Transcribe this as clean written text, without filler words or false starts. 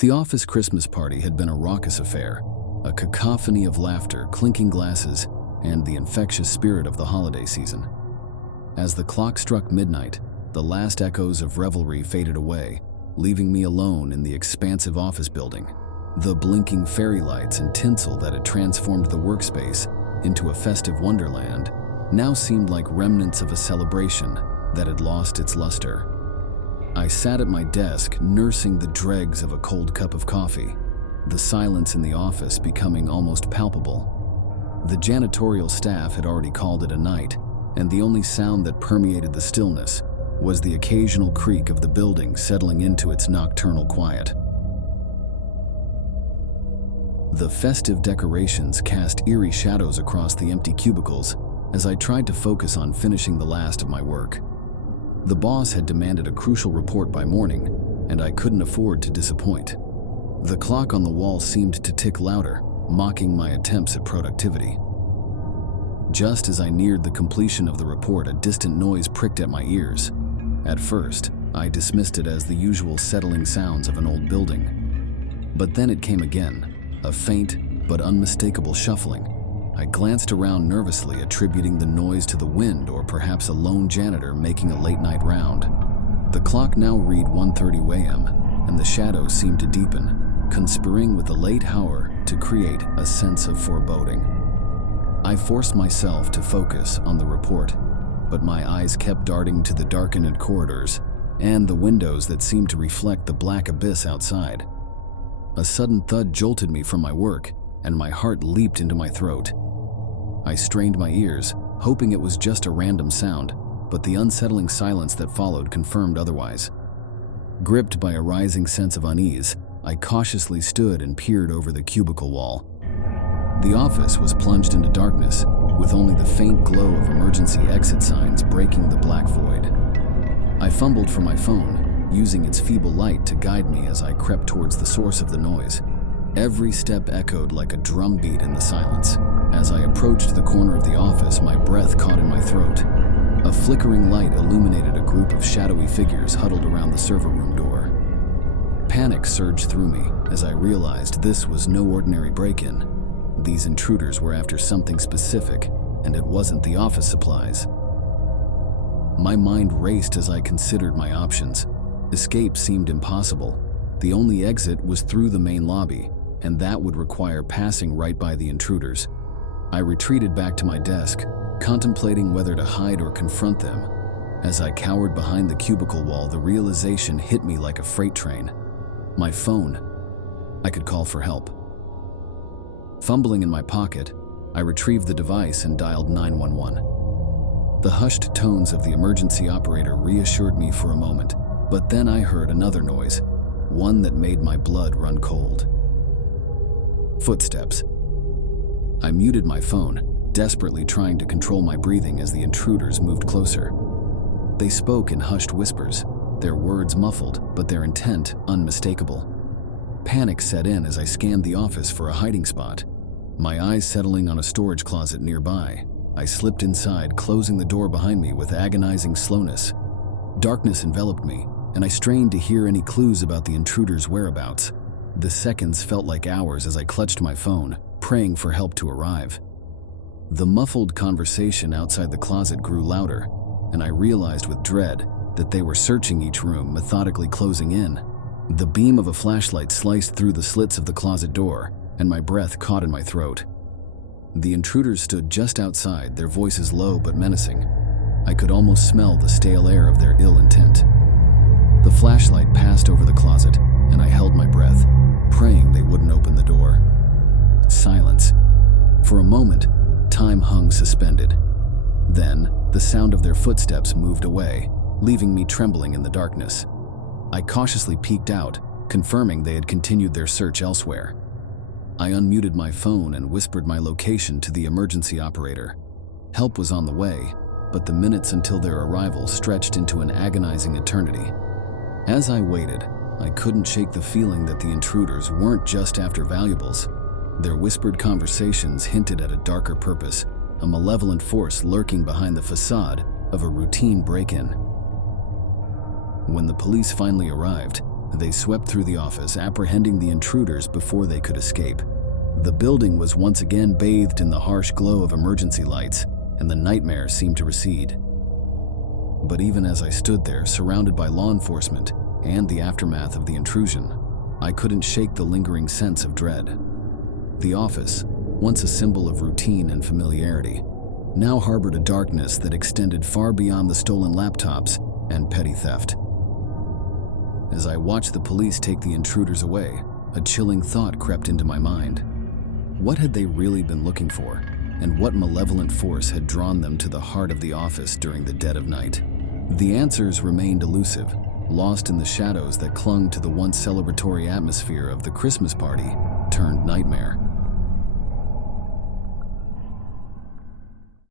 The office Christmas party had been a raucous affair, a cacophony of laughter, clinking glasses, and the infectious spirit of the holiday season. As the clock struck midnight, the last echoes of revelry faded away, leaving me alone in the expansive office building. The blinking fairy lights and tinsel that had transformed the workspace into a festive wonderland now seemed like remnants of a celebration that had lost its luster. I sat at my desk, nursing the dregs of a cold cup of coffee, the silence in the office becoming almost palpable. The janitorial staff had already called it a night, and the only sound that permeated the stillness was the occasional creak of the building settling into its nocturnal quiet. The festive decorations cast eerie shadows across the empty cubicles as I tried to focus on finishing the last of my work. The boss had demanded a crucial report by morning, and I couldn't afford to disappoint. The clock on the wall seemed to tick louder, mocking my attempts at productivity. Just as I neared the completion of the report, a distant noise pricked at my ears. At first, I dismissed it as the usual settling sounds of an old building. But then it came again, a faint but unmistakable shuffling. I glanced around nervously, attributing the noise to the wind or perhaps a lone janitor making a late-night round. The clock now read 1:30 a.m., and the shadows seemed to deepen, conspiring with the late hour to create a sense of foreboding. I forced myself to focus on the report, but my eyes kept darting to the darkened corridors and the windows that seemed to reflect the black abyss outside. A sudden thud jolted me from my work, and my heart leaped into my throat. I strained my ears, hoping it was just a random sound, but the unsettling silence that followed confirmed otherwise. Gripped by a rising sense of unease, I cautiously stood and peered over the cubicle wall. The office was plunged into darkness, with only the faint glow of emergency exit signs breaking the black void. I fumbled for my phone, using its feeble light to guide me as I crept towards the source of the noise. Every step echoed like a drumbeat in the silence. As I approached the corner of the office, my breath caught in my throat. A flickering light illuminated a group of shadowy figures huddled around the server room door. Panic surged through me as I realized this was no ordinary break-in. These intruders were after something specific, and it wasn't the office supplies. My mind raced as I considered my options. Escape seemed impossible. The only exit was through the main lobby, and that would require passing right by the intruders. I retreated back to my desk, contemplating whether to hide or confront them. As I cowered behind the cubicle wall, the realization hit me like a freight train. My phone. I could call for help. Fumbling in my pocket, I retrieved the device and dialed 911. The hushed tones of the emergency operator reassured me for a moment, but then I heard another noise, one that made my blood run cold. Footsteps. I muted my phone, desperately trying to control my breathing as the intruders moved closer. They spoke in hushed whispers, their words muffled, but their intent unmistakable. Panic set in as I scanned the office for a hiding spot. My eyes settling on a storage closet nearby, I slipped inside, closing the door behind me with agonizing slowness. Darkness enveloped me, and I strained to hear any clues about the intruders' whereabouts. The seconds felt like hours as I clutched my phone, praying for help to arrive. The muffled conversation outside the closet grew louder, and I realized with dread that they were searching each room, methodically closing in. The beam of a flashlight sliced through the slits of the closet door, and my breath caught in my throat. The intruders stood just outside, their voices low but menacing. I could almost smell the stale air of their ill intent. The flashlight passed over the closet, and I held my breath, praying they wouldn't open the door. Silence. For a moment, time hung suspended. Then, the sound of their footsteps moved away, leaving me trembling in the darkness. I cautiously peeked out, confirming they had continued their search elsewhere. I unmuted my phone and whispered my location to the emergency operator. Help was on the way, but the minutes until their arrival stretched into an agonizing eternity. As I waited, I couldn't shake the feeling that the intruders weren't just after valuables. Their whispered conversations hinted at a darker purpose, a malevolent force lurking behind the facade of a routine break-in. When the police finally arrived, They swept through the office, apprehending the intruders before they could escape. The building was once again bathed in the harsh glow of emergency lights, and the nightmare seemed to recede. But even as I stood there, surrounded by law enforcement and the aftermath of the intrusion, I couldn't shake the lingering sense of dread. The office, once a symbol of routine and familiarity, now harbored a darkness that extended far beyond the stolen laptops and petty theft. As I watched the police take the intruders away, a chilling thought crept into my mind. What had they really been looking for, and what malevolent force had drawn them to the heart of the office during the dead of night? The answers remained elusive, lost in the shadows that clung to the once celebratory atmosphere of the Christmas party turned nightmare.